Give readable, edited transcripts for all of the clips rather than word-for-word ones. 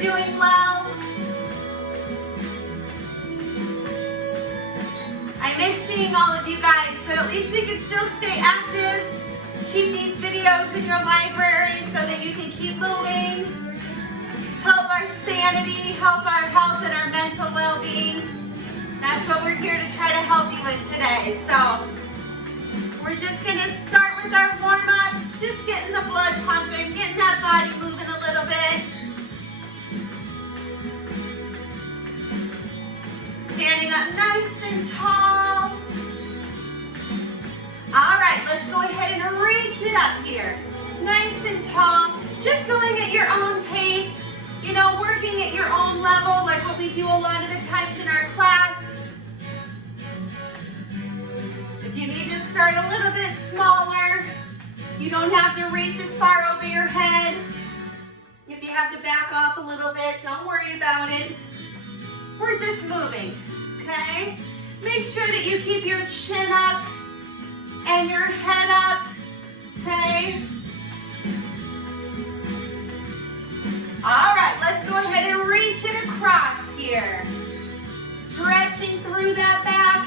doing well. I miss seeing all of you guys, but at least we can still stay active. Keep these videos in your library so that you can keep moving. Help our sanity, help our health and our mental well-being. That's what we're here to try to help you in today. So we're just gonna start with our warm-up, just getting the blood pumping, getting that body moving a little bit. Standing up nice and tall. All right, let's go ahead and reach it up here. Nice and tall, just going at your own pace, you know, working at your own level, like what we do a lot of the times in our class. If you need to start a little bit smaller, you don't have to reach as far over your head. If you have to back off a little bit, don't worry about it. We're just moving, okay? Make sure that you keep your chin up and your head up, okay? All right, let's go ahead and reach it across here. Stretching through that back.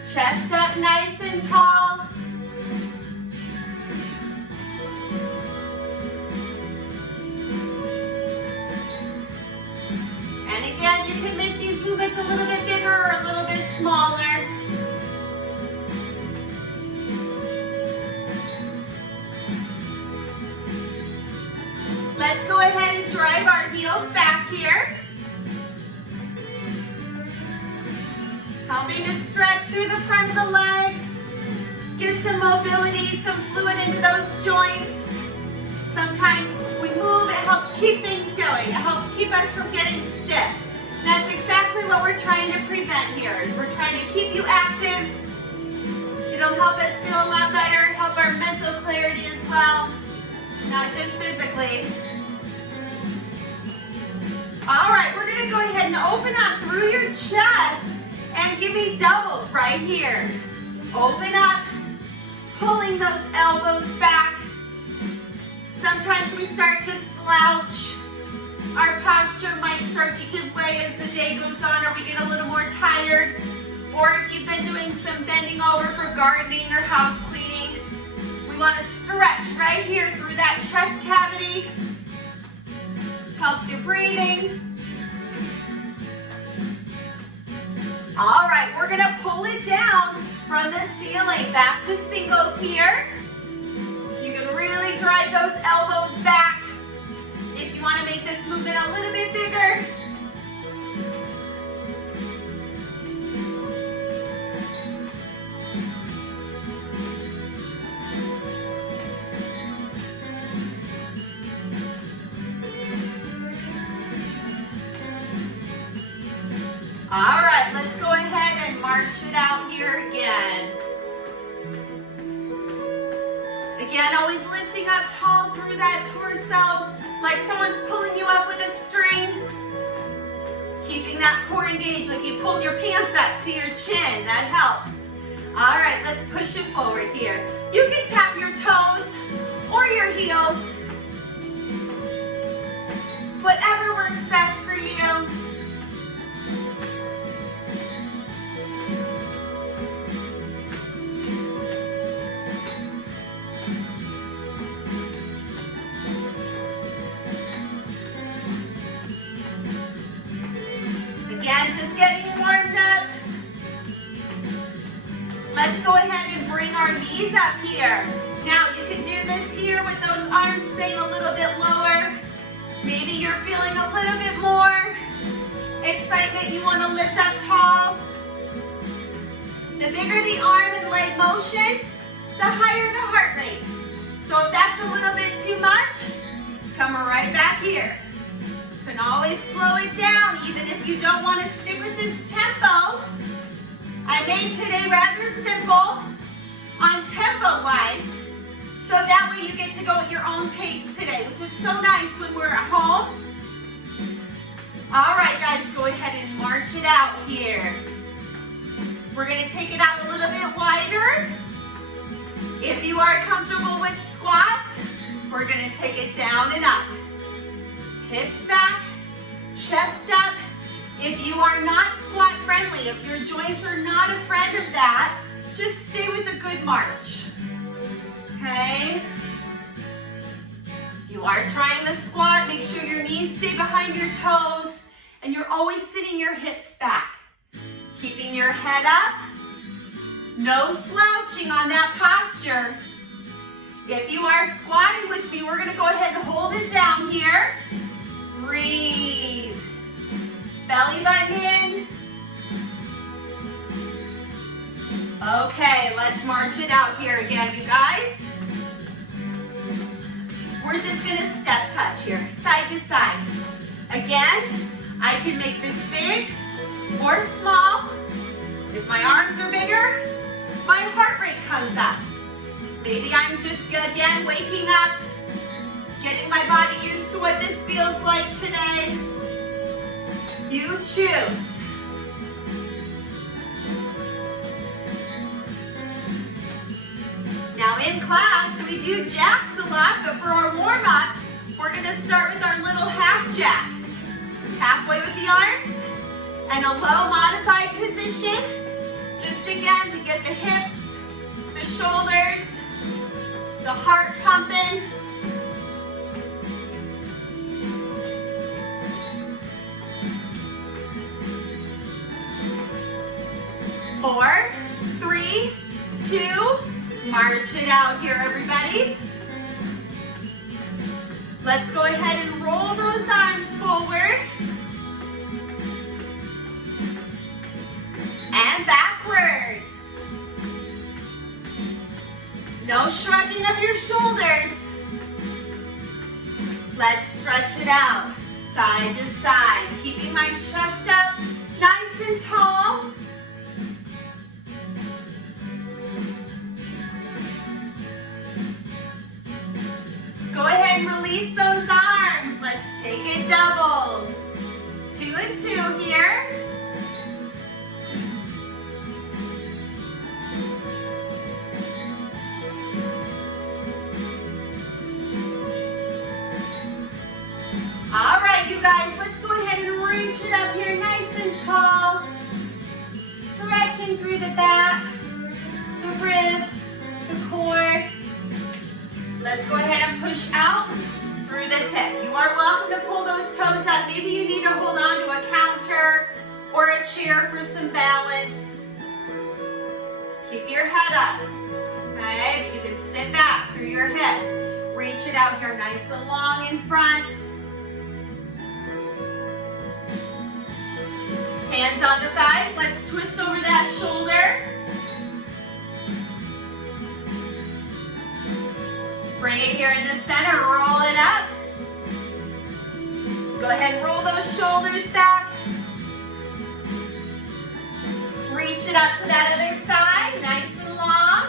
Chest up nice and tall. And again, you can make these movements a little bit bigger or a little bit smaller. Let's go ahead and drive our heels back here. Helping to stretch through the front of the legs. Get some mobility, some fluid into those joints. Sometimes we move, it helps keep things going. It helps keep us from getting stiff. That's exactly what we're trying to prevent here. Is we're trying to keep you active. It'll help us feel a lot better, help our mental clarity as well, not just physically. All right, we're gonna go ahead and open up through your chest and give me doubles right here. Open up, pulling those elbows back. Sometimes we start to slouch. Our posture might start to give way as the day goes on, or we get a little more tired. Or if you've been doing some bending over for gardening or house cleaning, we want to stretch right here through that chest cavity. Helps your breathing. All right, we're gonna pull it down from the ceiling back to singles here. You can really drive those elbows back if you want to make this movement a little bit bigger. All right, let's go ahead and march it out here again. Again, always lifting up tall through that torso, like someone's pulling you up with a string. Keeping that core engaged, like you pulled your pants up to your chin, that helps. All right, let's push it forward here. You can tap your toes or your heels. Whatever works best for you. Again, just getting warmed up. Let's go ahead and bring our knees up here. Now, you can do this here with those arms staying a little bit lower. Maybe you're feeling a little bit more excitement. You want to lift up tall. The bigger the arm and leg motion, the higher the heart rate. So if that's a little bit too much, come right back here. You can always slow it down, even if you don't want to stick with this tempo. I made today rather simple on tempo-wise, so that way you get to go at your own pace today, which is so nice when we're at home. All right, guys, go ahead and march it out here. We're going to take it out a little bit wider. If you are comfortable with squats, We're gonna take it down and up. Hips back, chest up. If you are not squat friendly, if your joints are not a friend of that, just stay with a good march, okay? You are trying the squat, make sure your knees stay behind your toes, and you're always sitting your hips back. Keeping your head up, no slouching on that posture. If you are squatting with me, we're gonna go ahead and hold it down here. Breathe. Belly button in. Okay, let's march it out here again, you guys. We're just gonna step touch here, side to side. Again, I can make this big or small. If my arms are bigger, my heart rate comes up. Maybe I'm just, again, waking up, getting my body used to what this feels like today. You choose. Now in class, we do jacks a lot, but for our warm-up, we're gonna start with our little half jack. Halfway with the arms, and a low modified position. Just again, to get the hips, the shoulders, the heart pumping. Four, three, two, march it out here, everybody. Let's go ahead and roll those arms forward. And backward. No shrugging of your shoulders. Let's stretch it out, side to side, keeping my chest up nice and tall. Go ahead and release those arms. Let's take it doubles. 2 and 2 here. All right, you guys, let's go ahead and reach it up here nice and tall. Stretching through the back, the ribs, the core. Let's go ahead and push out through this hip. You are welcome to pull those toes up. Maybe you need to hold on to a counter or a chair for some balance. Keep your head up, okay? But you can sit back through your hips. Reach it out here nice and long in front. Hands on the thighs. Let's twist over that shoulder. Bring it here in the center, roll it up. Let's go ahead and roll those shoulders back. Reach it up to that other side, nice and long.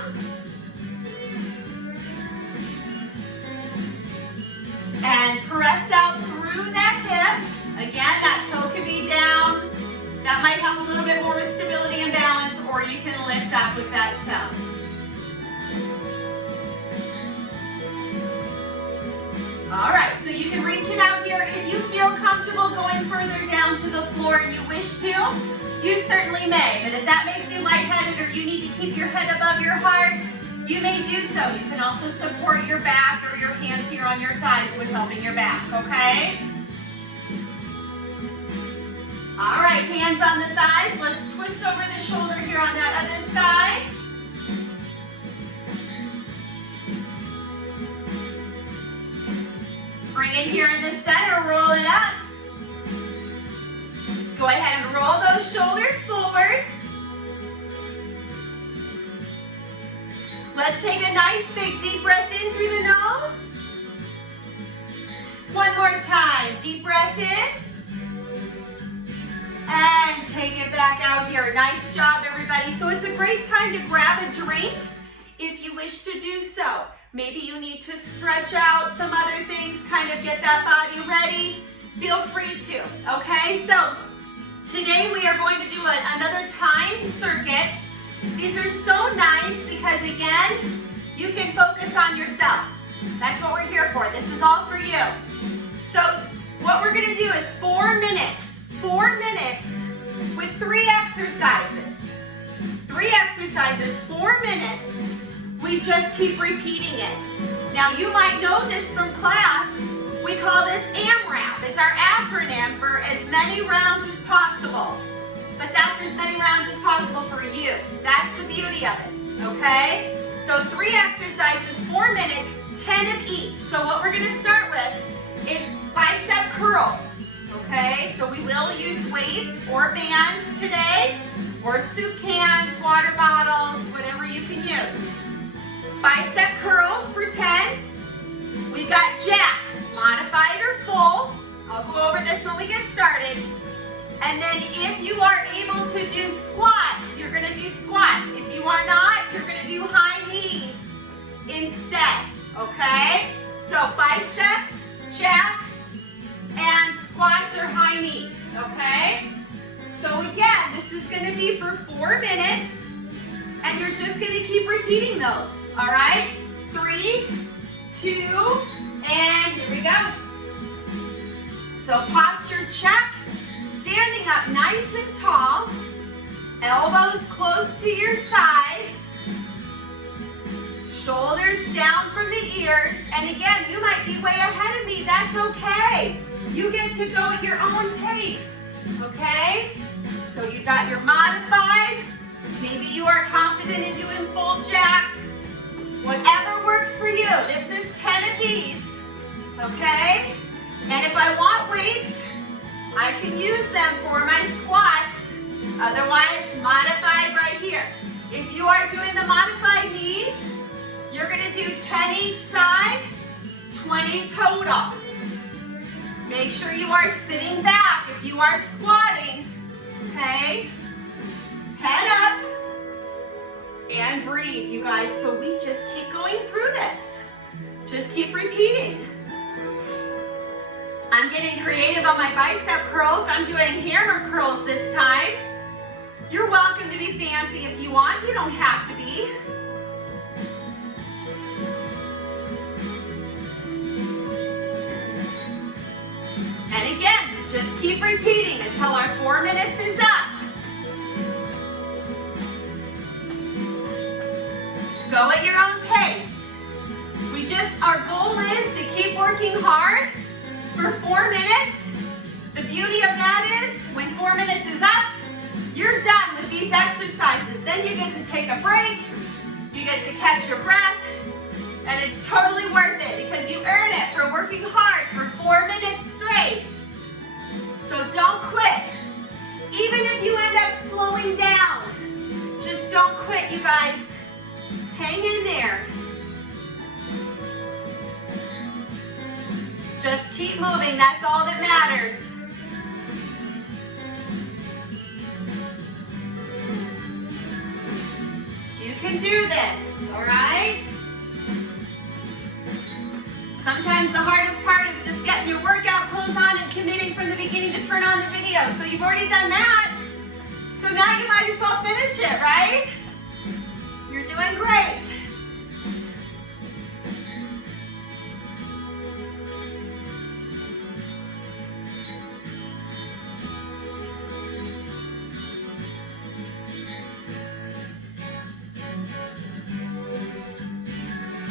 And press out through that hip. Again, that toe can be down. That might help a little bit more with stability and balance, or you can lift up with that toe. All right, so you can reach it out here. If you feel comfortable going further down to the floor and you wish to, you certainly may. But if that makes you lightheaded or you need to keep your head above your heart, you may do so. You can also support your back or your hands here on your thighs with helping your back, okay? All right, hands on the thighs. Let's twist over the shoulder here on that other side. Bring it here in the center, roll it up. Go ahead and roll those shoulders forward. Let's take a nice big deep breath in through the nose. One more time, deep breath in. And take it back out here. Nice job, everybody. So it's a great time to grab a drink if you wish to do so. Maybe you need to stretch out some other things, kind of get that body ready. Feel free to, okay? So today we are going to do another time circuit. These are so nice because, again, you can focus on yourself. That's what we're here for. This is all for you. So what we're gonna do is 4 minutes. 4 minutes with 3 exercises. 3 exercises, 4 minutes. We just keep repeating it. Now you might know this from class. We call this AMRAP. It's our acronym for as many rounds as possible. But that's as many rounds as possible for you. That's the beauty of it, okay? So 3 exercises, 4 minutes, 10 of each. So what we're gonna start with is bicep curls, okay? So we will use weights or bands today, or soup cans, water bottles, whatever you can use. Bicep curls for 10. We've got jacks, modified or full. I'll go over this when we get started. And then if you are able to do squats, you're gonna do squats. If you are not, you're gonna do high knees instead, okay? So biceps, jacks, and squats or high knees, okay? So again, this is gonna be for 4 minutes, and you're just gonna keep repeating those, all right? 3, 2, and here we go. So posture check, standing up nice and tall, elbows close to your sides, shoulders down from the ears, and again, you might be way ahead of me, that's okay. You get to go at your own pace, okay? So you've got your modified, maybe you are confident in doing full jacks, whatever works for you. This is 10 of these, okay? And if I want weights, I can use them for my squats, otherwise modified right here. If you are doing the modified knees, you're gonna do 10 each side, 20 total. Make sure you are sitting back if you are squatting, okay? Head up and breathe, you guys. So we just keep going through this. Just keep repeating. I'm getting creative on my bicep curls. I'm doing hammer curls this time. You're welcome to be fancy if you want. You don't have to be. And again, just keep repeating until our 4 minutes is up. Go at your own pace. Our goal is to keep working hard for 4 minutes. The beauty of that is when 4 minutes is up, you're done with these exercises. Then you get to take a break, you get to catch your breath, and it's totally worth it because you earn it for working hard for 4 minutes straight. So don't quit. Even if you end up slowing down, just don't quit, you guys. Hang in there. Just keep moving, that's all that matters. You can do this, all right? Sometimes the hardest part is just getting your workout clothes on and committing from the beginning to turn on the video. So you've already done that. So now you might as well finish it, right? You're doing great.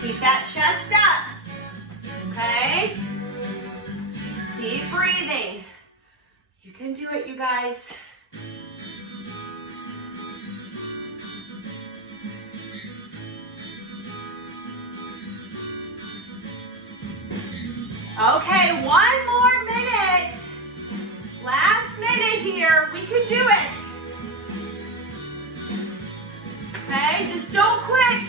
Keep that chest up, okay? Keep breathing. You can do it, you guys. Okay, 1 more minute. Last minute here, we can do it. Okay, just don't quit.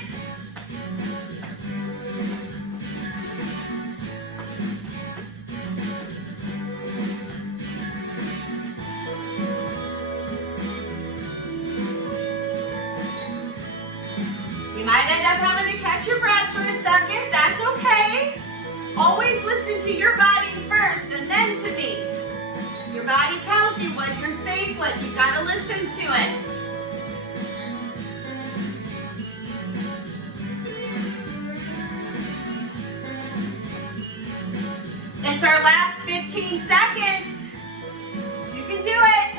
You might end up having to catch your breath for a second, that's okay. Always listen to your body first and then to me. Your body tells you what you're safe with, you've got to listen to it. It's our last 15 seconds. You can do it.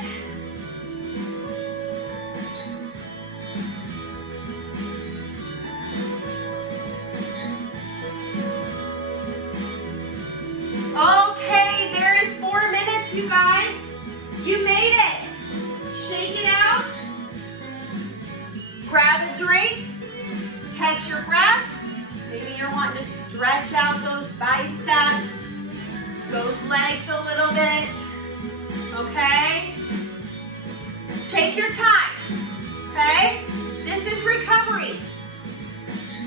Okay, there is 4 minutes, you guys. You made it. Shake it out. Grab a drink. Catch your breath. Maybe you're wanting to stretch out those biceps, those legs a little bit. Okay? Take your time. Okay? This is recovery.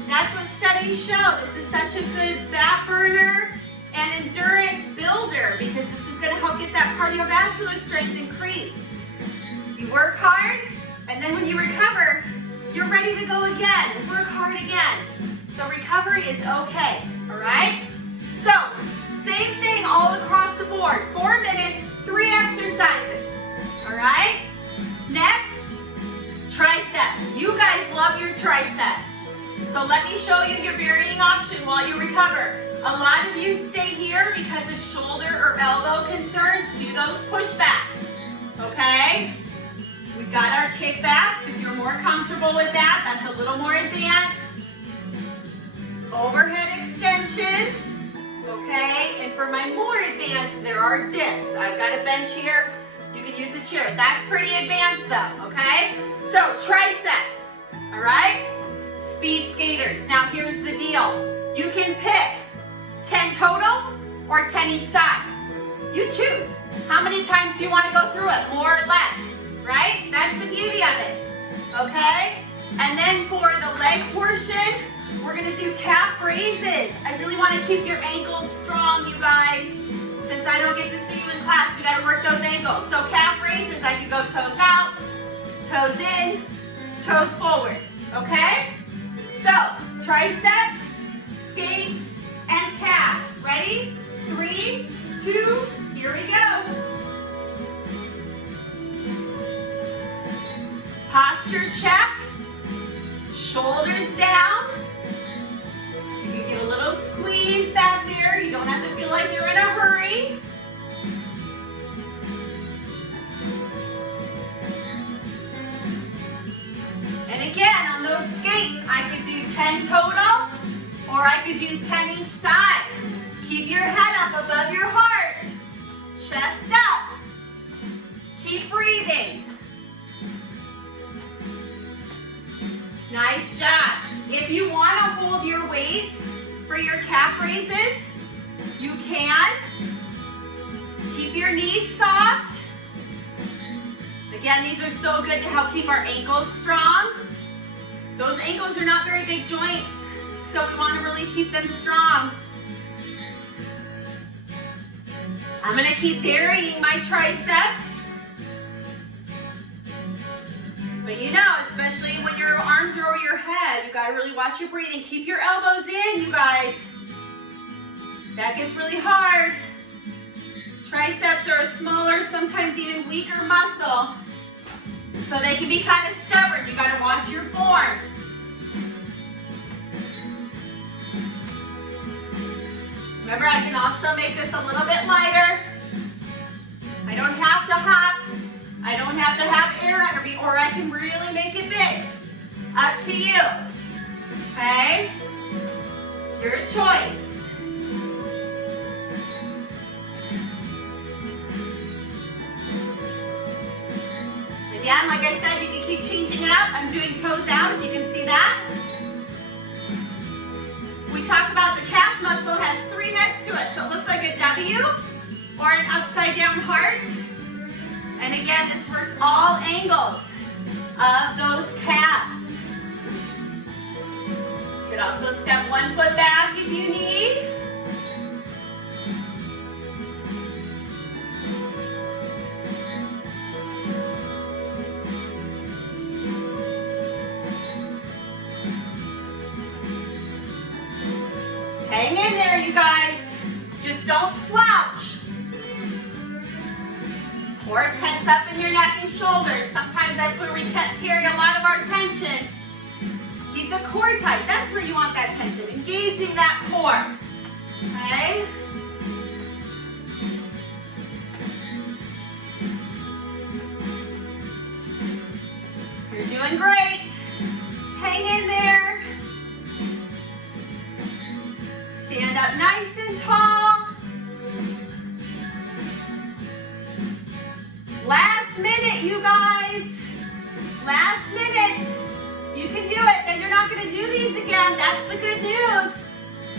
That's what studies show. This is such a good fat burner and endurance builder because this is going to help get that cardiovascular strength increased. You work hard, and then when you recover, you're ready to go again. Work hard again. So recovery is okay, all right? So, same thing all across the board. 4 minutes, 3 exercises, all right? Next, triceps. You guys love your triceps. So let me show you your varying option while you recover. A lot of you stay here because of shoulder or elbow concerns. Do those pushbacks, okay? We've got our kickbacks. If you're more comfortable with that, that's a little more advanced. Overhead extensions, okay? And for my more advanced, there are dips. I've got a bench here. You can use a chair. That's pretty advanced though, okay? So triceps, all right? Speed skaters. Now here's the deal. You can pick 10 total or 10 each side. You choose. How many times do you want to go through it? More or less, right? That's the beauty of it, okay? And then for the leg portion, we're gonna do calf raises. I really want to keep your ankles strong, you guys. Since I don't get to see you in class, we gotta work those ankles. So calf raises, I can go toes out, toes in, toes forward, okay? So, triceps, skate, and calves. Ready? 3, 2, here we go. Posture check. Shoulders down. You can get a little squeeze back there. You don't have to feel like you're in a hurry. And again, on those skates, I could do 10 total, or I could do 10 each side. Keep your head up above your heart. Chest up. Keep breathing. Nice job. If you want to hold your weights for your calf raises, you can. Keep your knees soft. Again, these are so good to help keep our ankles strong. Those ankles are not very big joints, so we want to really keep them strong. I'm going to keep varying my triceps. But you know, especially when your arms are over your head, you got to really watch your breathing. Keep your elbows in, you guys. That gets really hard. Triceps are a smaller, sometimes even weaker muscle. So they can be kind of stubborn. You got to watch your form. Remember, I can also make this a little bit lighter. I don't have to hop. I don't have to have air under me, or I can really make it big. Up to you. Okay? Your choice. Again, like I said, you can keep changing it up. I'm doing toes out, if you can see that. We talked about the calf muscle has 3 heads to it, so it looks like a W or an upside down heart. And again, this works all angles of those calves. You can also step 1 foot back if you need. Hang in there, you guys. Just don't slouch. Or tense up in your neck and shoulders. Sometimes that's where we carry a lot of our tension. Keep the core tight. That's where you want that tension. Engaging that core. Okay? doing great. Hang in there. Stand up nice and tall. Last minute, you guys. Last minute. You can do it. Then you're not going to do these again. That's the good news,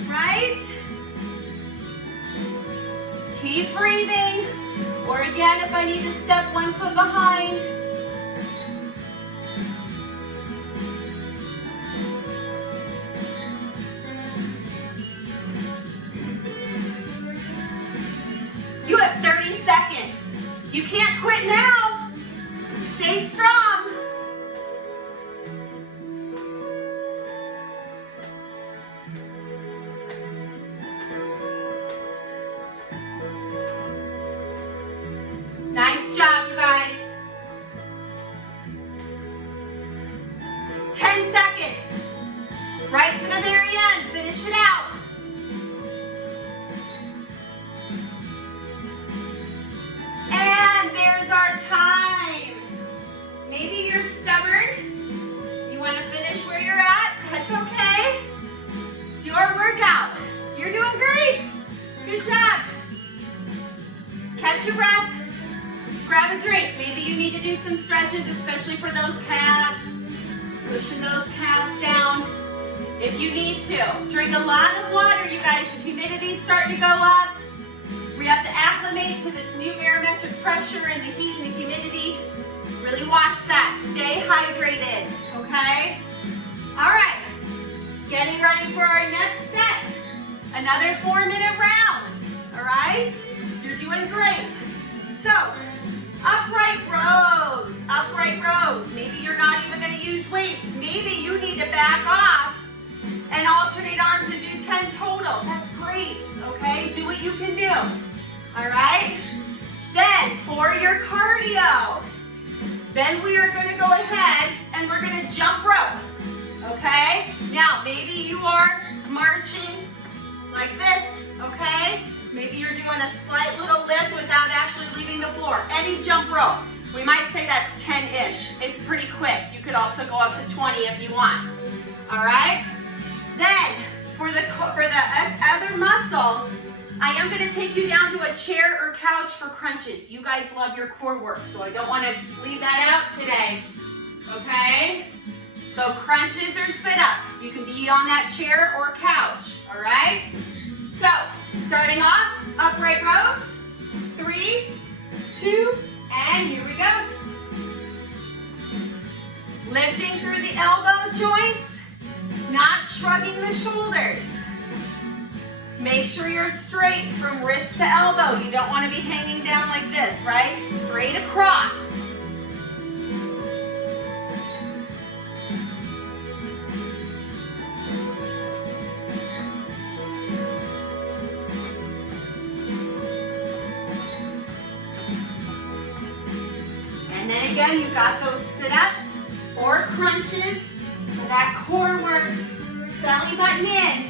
right? Keep breathing. Or again, if I need to step 1 foot behind. You have 30 seconds. You can't quit now. Stay strong. Nice job, you guys. 10 seconds. Right to the very end. Finish it out. And there's our time. Maybe you're stubborn. You want to finish where you're at? That's okay. It's your workout. You're doing great. Good job. Catch your breath. Grab a drink. Maybe you need to do some stretches, especially for those calves. Pushing those calves down. If you need to. Drink a lot of water, you guys. The humidity's starting to go up. We have to acclimate to this new barometric pressure and the heat and the humidity. Really watch that. Stay hydrated, okay? All right. Getting ready for our next set. Another 4-minute round, all right? You're doing great. So, upright rows, upright rows. Maybe you're not even going to use weights. Maybe you need to back off and alternate arms and do 10 total. That's great, okay? Do what you can do, all right? Then, for your cardio, then we are going to go ahead and we're going to jump rope, okay? Now, maybe you are marching like this, okay? Maybe you're doing a slight little lift without actually leaving the floor. Any jump rope. We might say that's 10-ish. It's pretty quick. You could also go up to 20 if you want. All right? Then, for the other muscle, I am going to take you down to a chair or couch for crunches. You guys love your core work, so I don't want to leave that out today. Okay? So crunches or sit-ups. You can be on that chair or couch. All right? So, starting off, upright rows. 3, 2, and here we go. Lifting through the elbow joints, not shrugging the shoulders. Make sure you're straight from wrist to elbow. You don't want to be hanging down like this, right? Straight across. And then again, you've got those sit-ups or crunches for that core work. Belly button in.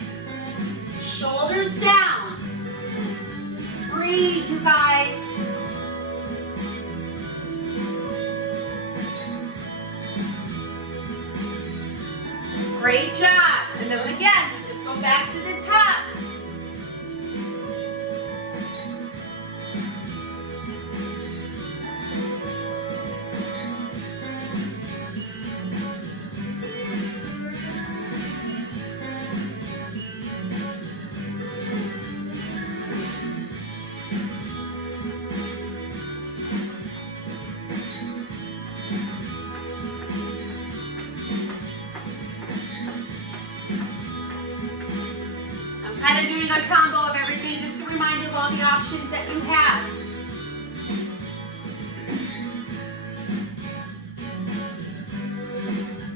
Shoulders down. Breathe, you guys. Great job. And then again, we just go back to the top. A combo of everything just to remind you of all the options that you have.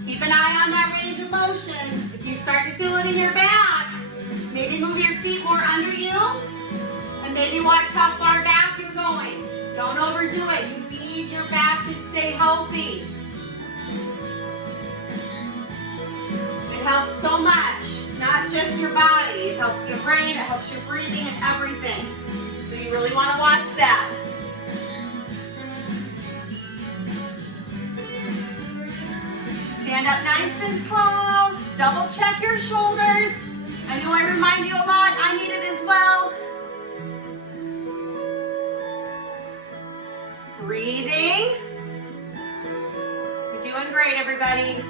Keep an eye on that range of motion. If you start to feel it in your back, maybe move your feet more under you and maybe watch how far back you're going. Don't overdo it. You need your back to stay healthy. It helps so much. Not just your body, it helps your brain, it helps your breathing and everything. So you really want to watch that. Stand up nice and tall. Double check your shoulders. I know I remind you a lot. I need it as well. Breathing. You're doing great, everybody.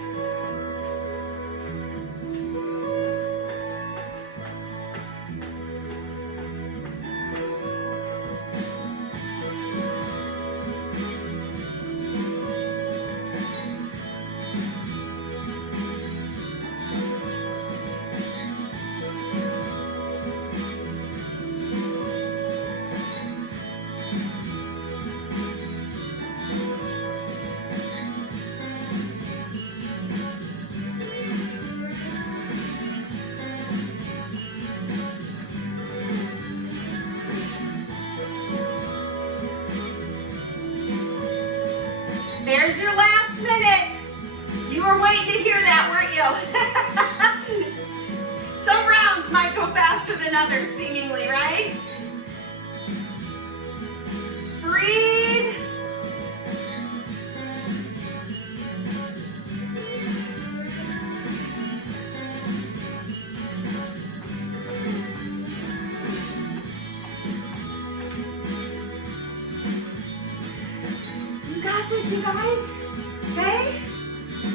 There's your last minute. You were waiting to hear that, weren't you? Some rounds might go faster than others, seemingly, right? Breathe. You got this, you guys. Okay?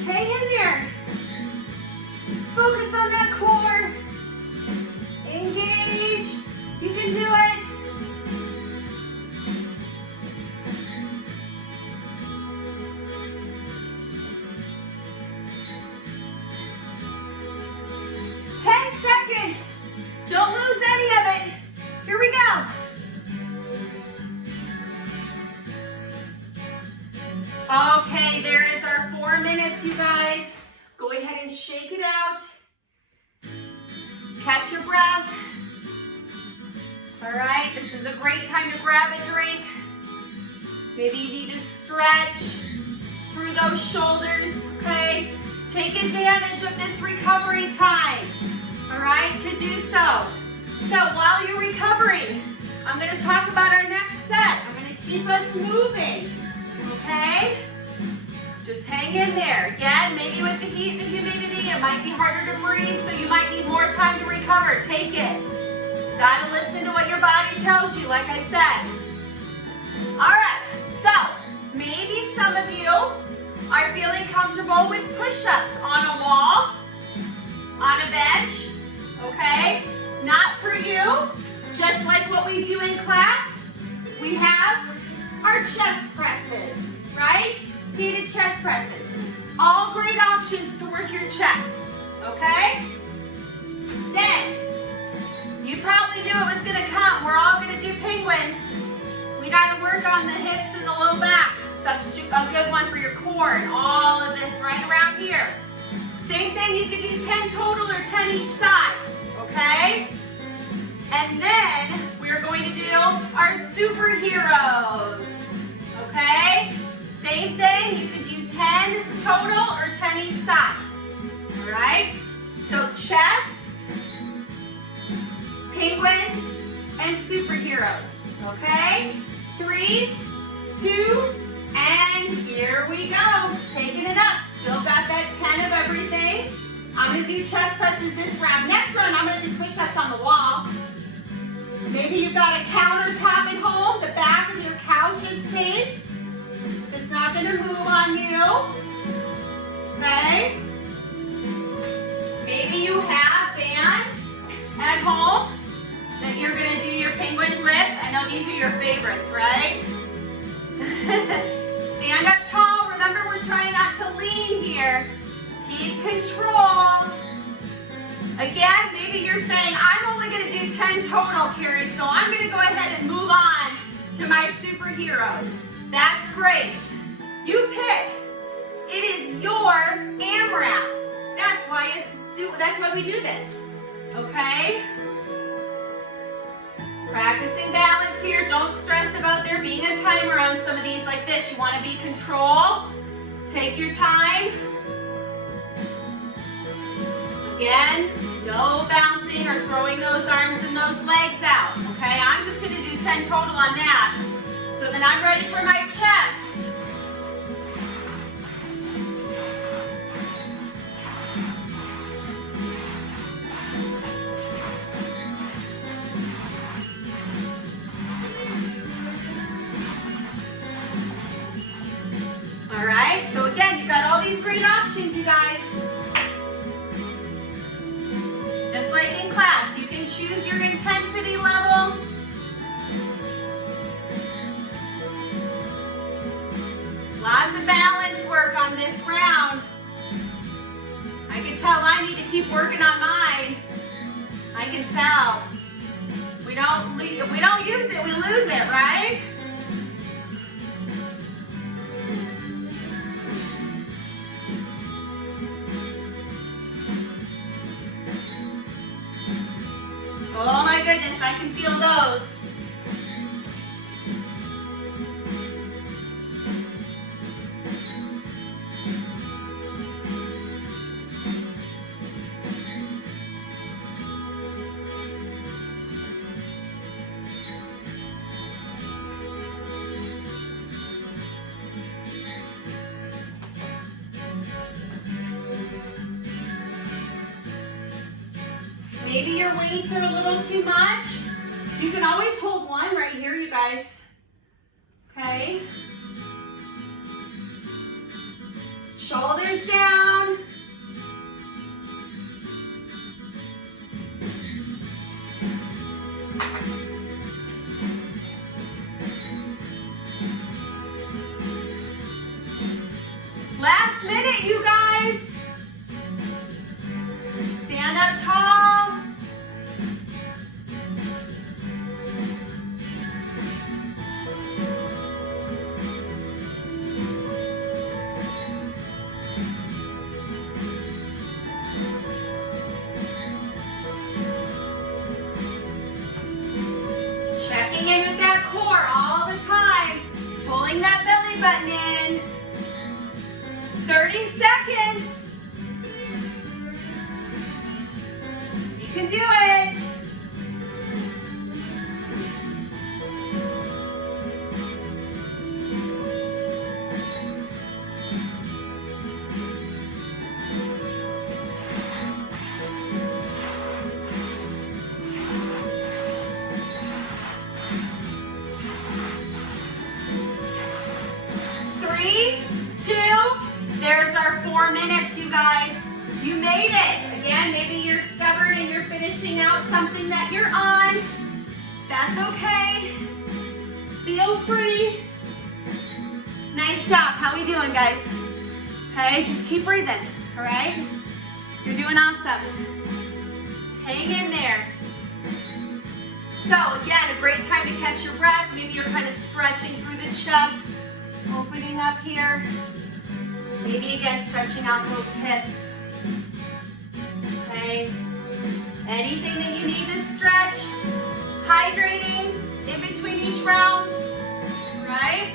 Hang in there. Focus on that core. Engage. You can do it. Don't lose any of it. Here we go. Okay, there is our 4 minutes, you guys. Go ahead and shake it out. Catch your breath. All right, this is a great time to grab a drink. Maybe you need to stretch through those shoulders, okay? Take advantage of this recovery time. All right, to do so. So while you're recovering, I'm going to talk about our next set. I'm going to keep us moving, okay? Just hang in there. Again, maybe with the heat and the humidity, it might be harder to breathe, so you might need more time to recover. Take it. Got to listen to what your body tells you, like I said. All right, so maybe some of you are feeling comfortable with push-ups on a wall, on a bench. Okay, not for you. Just like what we do in class, we have our chest presses, right? Seated chest presses. All great options to work your chest, okay? Then, you probably knew it was gonna come. We're all gonna do penguins. We gotta work on the hips and the low backs. Such a good one for your core and all of this right around here. Same thing, you can do 10 total or 10 each side, okay? And then we're going to do our superheroes, okay? Same thing, you can do 10 total or 10 each side, all right? So chest, penguins, and superheroes, okay? 3, 2, and here we go. Taking it up. Still got that 10 of everything. I'm going to do chest presses this round. Next round, I'm going to do push-ups on the wall. Maybe you've got a countertop at home. The back of your couch is safe. It's not going to move on you. Okay? Maybe you have bands at home that you're going to do your penguins with. I know these are your favorites, right? Stand up tall. Remember, we're trying not to lean here. Keep control. Again, maybe you're saying, I'm only going to do 10 total, Carrie, so I'm going to go ahead and move on to my superheroes. That's great. You pick. It is your AMRAP. That's why we do this. Okay? Practicing balance here. Don't stress about there being a timer on some of these like this. You want to be control. Take your time. Again, no bouncing or throwing those arms and those legs out. Okay, I'm just going to do 10 total on that. So then I'm ready for my chest. can choose your intensity level. Lots of balance work on this round. I can tell I need to keep working on mine. I can tell. If we don't use it, we lose it, right? Oh my goodness, I can feel those. Maybe your weights are a little too much. You can always hold one right here, you guys. Okay. Shoulders down. Last minute, you guys. Stand up tall. Checking in with that core all the time. Pulling that belly button in. 30 seconds. You can do it. Three, two, there's our 4 minutes, you guys. You made it. Again, maybe you're stubborn and you're finishing out something that you're on. That's okay. Feel free. Nice job. How we doing, guys? Okay, just keep breathing, all right? You're doing awesome. Hang in there. So again, a great time to catch your breath. Maybe you're kind of stretching through the chest, opening up here. Maybe again, stretching out those hips. Okay. Anything that you need to stretch. Hydrating in between each round. Right?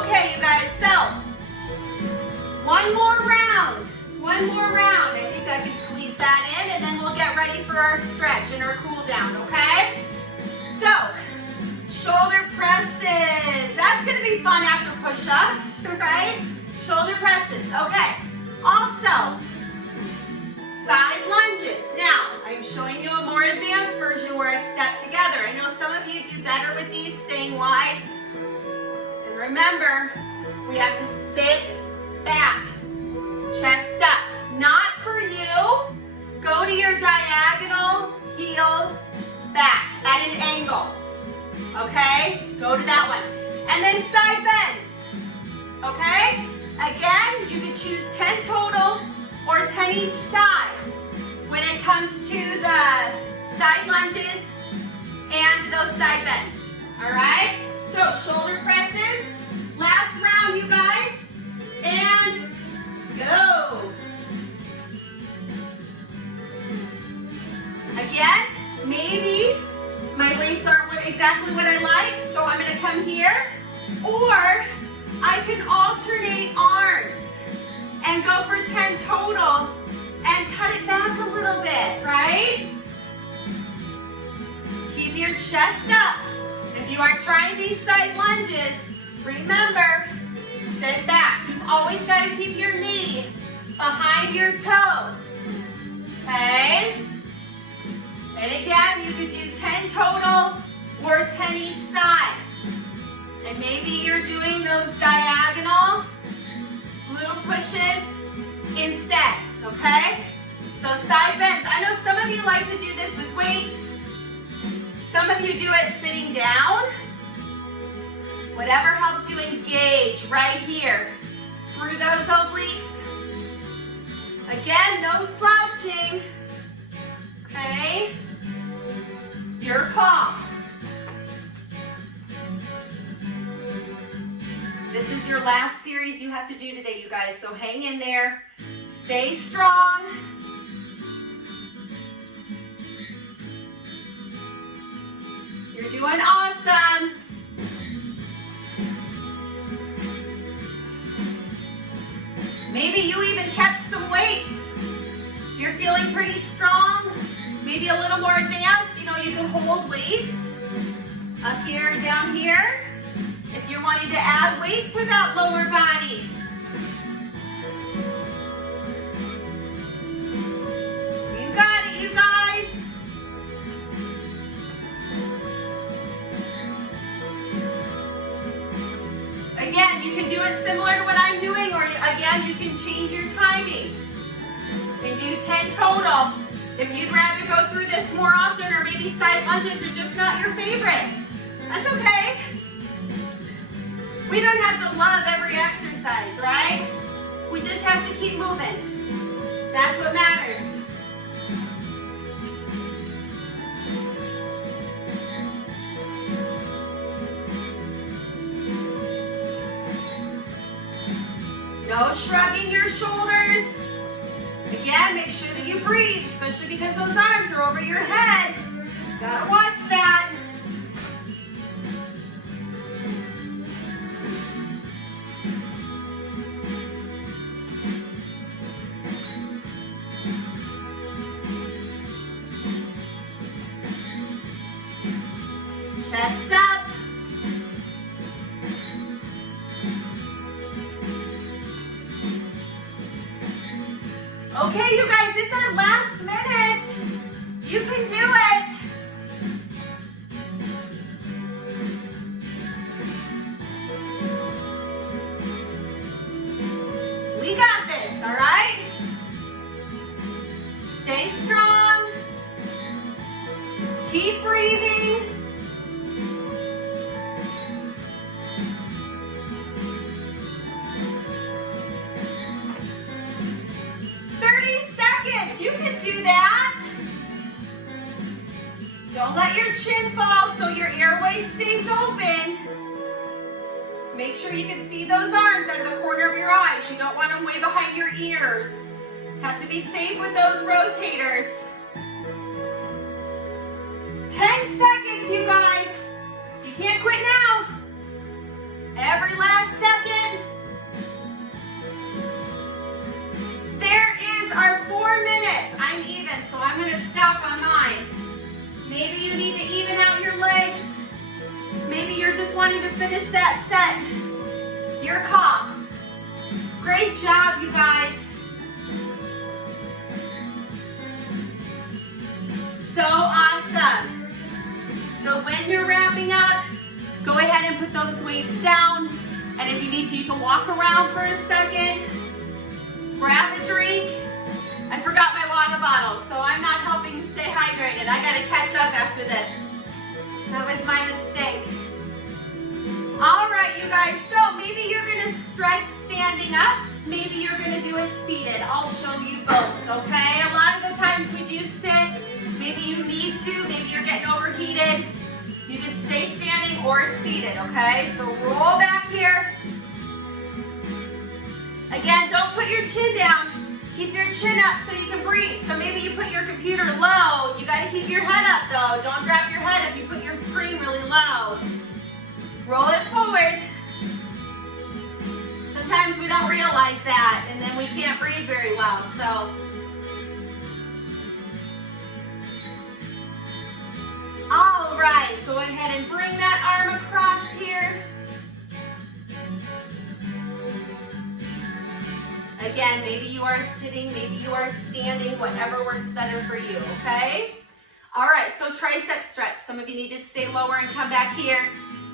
Okay, you guys, so one more round. One more round. I think I can squeeze that in, and then we'll get ready for our stretch and our cool down, okay? So, shoulder presses. That's gonna be fun after push-ups, right? Shoulder presses, okay. Also, side lunges. Now, I'm showing you a more advanced version where I step together. I know some of you do better with these, staying wide. And remember, we have to sit back, chest up. Not for you. Go to your diagonal, heels back at an angle. Okay? Go to that one. And then side bends. Okay? Again, you can choose 10 total or 10 each side when it comes to the side lunges and those side bends. Alright? So shoulder presses. Last round, you guys. And go. Again, maybe my weights aren't exactly what I like, so I'm gonna come here. Or I can alternate arms and go for 10 total and cut it back a little bit, right? Keep your chest up. If you are trying these side lunges, remember, sit back. You've always got to keep your knee behind your toes, okay? And again, you could do 10 total or 10 each side. And maybe you're doing those diagonal little pushes instead, okay? So side bends. of you like to do this with weights. Some of you do it sitting down. Whatever helps you engage right here through those obliques. Again, no slouching. Okay? Your call. This is your last series you have to do today, you guys, so hang in there. Stay strong. You're doing awesome. Maybe you even kept some weights. You're feeling pretty strong, maybe a little more advanced. You know, you can hold weights up here, down here. If you're wanting to add weight to that lower body. You got it, you guys. Again, you can do it similar to what I'm doing, or again, you can change your timing and do 10 total. If you'd rather go through this more often, or maybe side lunges are just not your favorite, that's okay. We don't have to love every exercise, right? We just have to keep moving. That's what matters. No shrugging your shoulders. Again, make sure that you breathe, especially because those arms are over your head. Gotta watch that. Chest up. Okay, you guys, it's our last minute. You can do it. We got this, all right? Stay strong. Keep breathing. You can do that. Don't let your chin fall so your airway stays open. Make sure you can see those arms out of the corner of your eyes. You don't want them way behind your ears. Have to be safe with those rotators. 10 seconds, you guys. You can't quit now. Every last second. There is our 4 minutes. I'm even, so I'm going to stop on mine. Maybe you need to even out your legs. Maybe you're just wanting to finish that set. Your call. Great job, you guys. So awesome. So when you're wrapping up, go ahead and put those weights down. And if you need to, you can walk around for a second. Grab a drink. I forgot my water bottle, so I'm not helping you stay hydrated. I gotta catch up after this. That was my mistake. All right, you guys, so maybe you're gonna stretch standing up. Maybe you're gonna do it seated. I'll show you both, okay? A lot of the times we do sit. Maybe you need to, maybe you're getting overheated. You can stay standing or seated, okay? So roll back here. Again, don't put your chin down. Keep your chin up so you can breathe. So maybe you put your computer low. You gotta keep your head up though. Don't drop your head if you put your screen really low. Roll it forward. Sometimes we don't realize that and then we can't breathe very well, so. All right, go ahead and bring that arm across here. Again, maybe you are sitting, maybe you are standing, whatever works better for you, okay? All right, so tricep stretch. Some of you need to stay lower and come back here.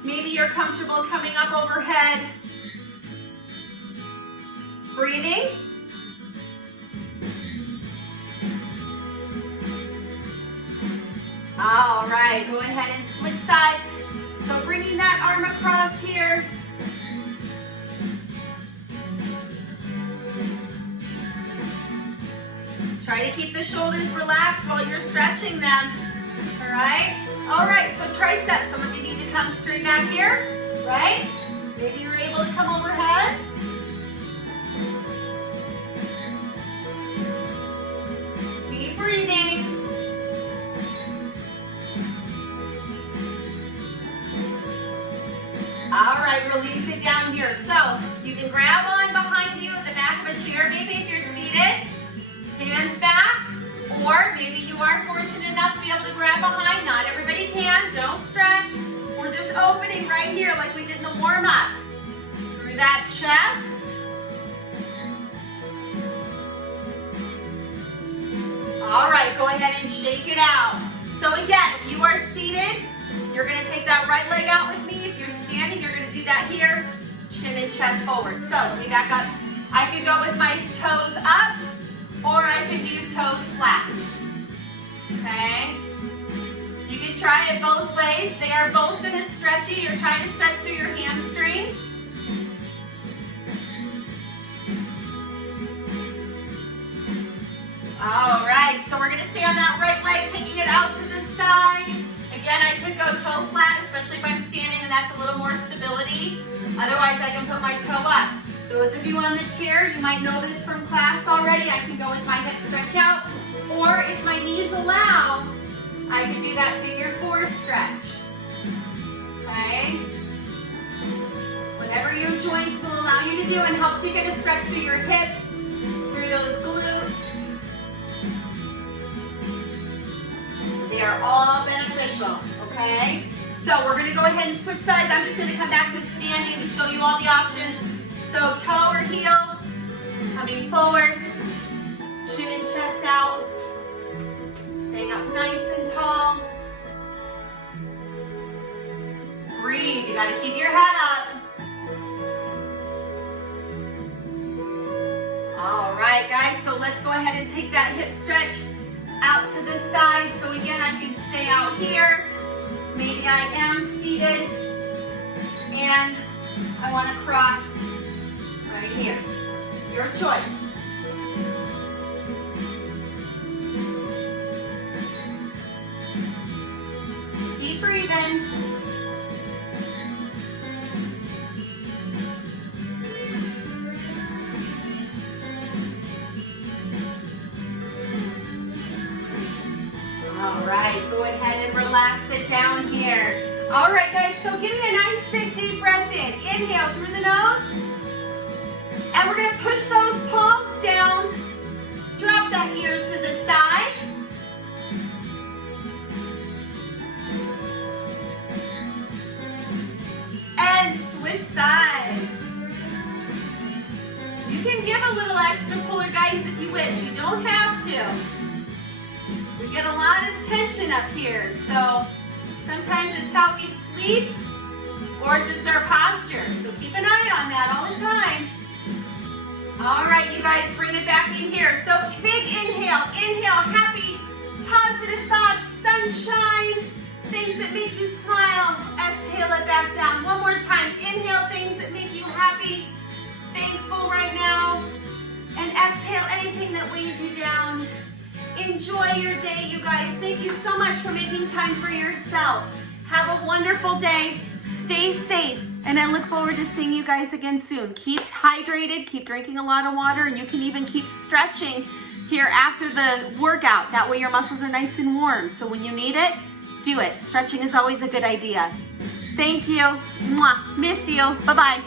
Maybe you're comfortable coming up overhead. Breathing. All right, go ahead and switch sides. So bringing that arm across here. Try to keep the shoulders relaxed while you're stretching them. All right? All right, so triceps. Some of you need to come straight back here, right? Maybe you're able to come overhead. Keep breathing. All right, release it down here. So you can grab on behind you at the back of a chair, maybe if you're seated, hands back, or maybe you are fortunate enough to be able to grab behind. Not everybody can, don't stress. We're just opening right here like we did in the warm-up. Through that chest. All right, go ahead and shake it out. So again, if you are seated, you're gonna take that right leg out with me. If you're standing, you're gonna do that here, chin and chest forward. So let me back up. I could go with my toes up, or I could do toes flat, okay? You can try it both ways. They are both gonna stretch you. You're trying to stretch through your hamstrings. All right, so we're gonna stay on that right leg, taking it out to the side. Again, I could go toe flat, especially if I'm standing and that's a little more stability. Otherwise, I can put my toe up. Those of you on the chair, you might know this from class already. I can go with my hips stretch out, or if my knees allow, I can do that figure four stretch, okay? Whatever your joints will allow you to do, and helps you get a stretch through your hips, through those glutes. They are all beneficial, okay? So we're gonna go ahead and switch sides. I'm just gonna come back to standing to show you all the options. So toe or heel, coming forward, chin and chest out, staying up nice and tall. Breathe, you gotta keep your head up. All right, guys, so let's go ahead and take that hip stretch out to the side. So again, I can stay out here. Maybe I am seated, and I wanna cross right here. Your choice. Keep breathing. All right, go ahead and relax it down here. All right, guys, so give me a nice big deep breath in. Inhale through the nose. And we're gonna push those palms down. Drop that ear to the side. And switch sides. You can give a little extra puller guidance if you wish. You don't have to. We get a lot of tension up here, so sometimes it's how we sleep or just our posture. So keep an eye on that all the time. All right, you guys, bring it back in here. So big inhale, inhale, happy, positive thoughts, sunshine, things that make you smile. Exhale it back down. One more time. Inhale things that make you happy, thankful right now. And exhale anything that weighs you down. Enjoy your day, you guys. Thank you so much for making time for yourself. Have a wonderful day. Stay safe. And I look forward to seeing you guys again soon. Keep hydrated, keep drinking a lot of water, and you can even keep stretching here after the workout. That way your muscles are nice and warm. So when you need it, do it. Stretching is always a good idea. Thank you. Mwah. Miss you. Bye-bye.